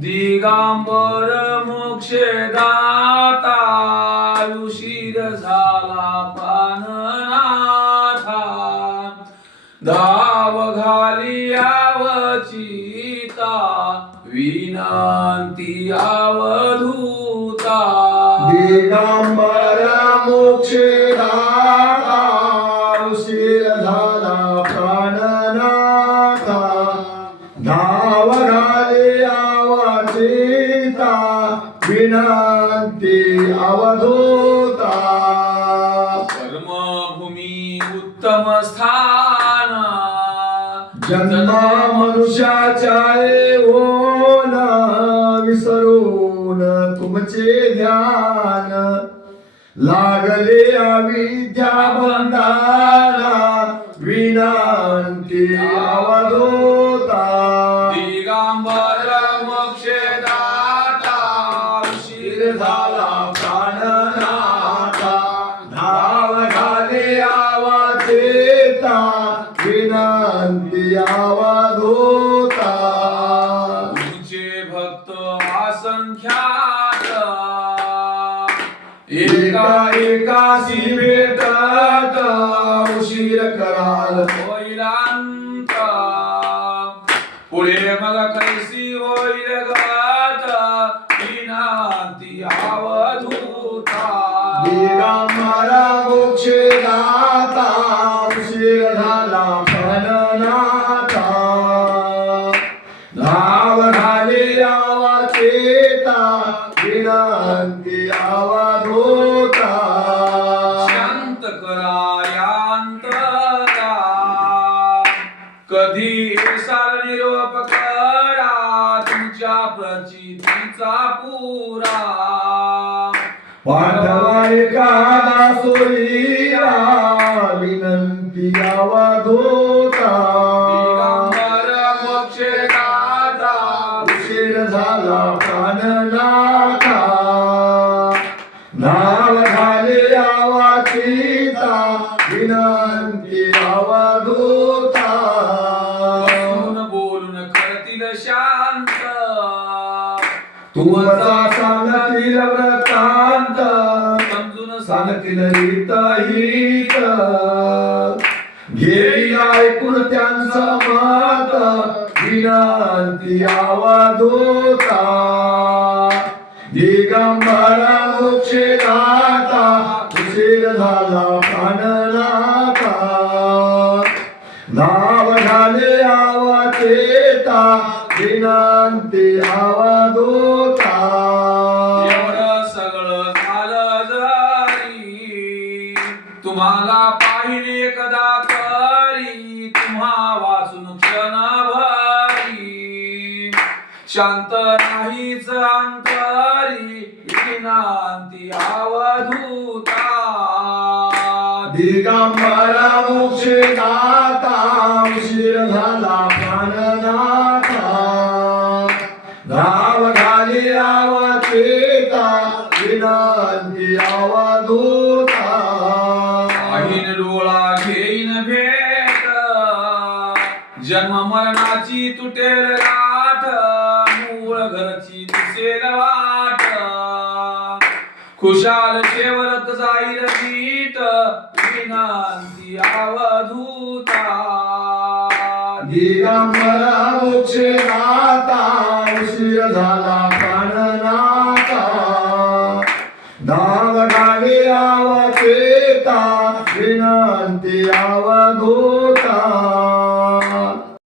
दिगंबर मोक्षदाता उशीर झाला प्राणनाथा धाव घाली आवचिता विनंती अवधूता दिगंबर मोक्षदाता उशीर झाला प्राणनाथा धाव घाली आवचिता विनंती अवधूता कर्मभूमी उत्तम स्थान जन्म मनुष्याच्या येऊन विसरून तुमचे ध्यान लागले अविद्या बंधाना विनंती अवधूता दिगंबर मोक्षदाता उशीर झाला प्राणनाथा धाव घाले आवाचेता विनंती अवधूता तुमचे भक्त असंख्यात एकासी भेटत उशीर कराल होईलांत पुढे मग कैसी होईल गत विनंती अवधूता दिगंबर मोक्षदाता उशीर झाला प्राणनाथा धाव घाले आवाचेता विनंती अवधूता शांत करा यांतरा कधी साल निरोप करा तुमच्या प्रचितीचा पुरा पांडवा एकादा सोयीरा विनंती अवधूता दिगंबर मोक्षदाता उशीर झाला प्राणनाथा नाव झाले आवाचिता विनंती अवधूता बसून बोलून करतील शांत तुमचा सांगतील व्रतांत समजून सांगतील रीत हित घेई ऐकून त्यांचं मत विनंती अवधूता दिगंबर मोक्षदाता उशीर झाला प्राणनाथा नाव झाले आवाचेता विनंती अवधूता एवढं सगळं झालं जरी तुम्हाला पाहिजे कदा तरी तुम्हा वाचून क्षणभरी शांत नाहीच अंतरी विनंती अवधूता दिगंबर मोक्षदाता उशीर झाला प्राणनाथा धाव घाली आवाचेता विनंती अवधूता पाहिन डोळा घेईन भेट जन्म मरणाची तुटेल गाठ मूळ घरची दिसेल वाट खुशाल शेवरत जाईल नीट विनंती अवधूता दिगंबर मोक्षदाता उशीर झाला प्राणनाथा धाव घाली आवाचेता विनंती अवधूता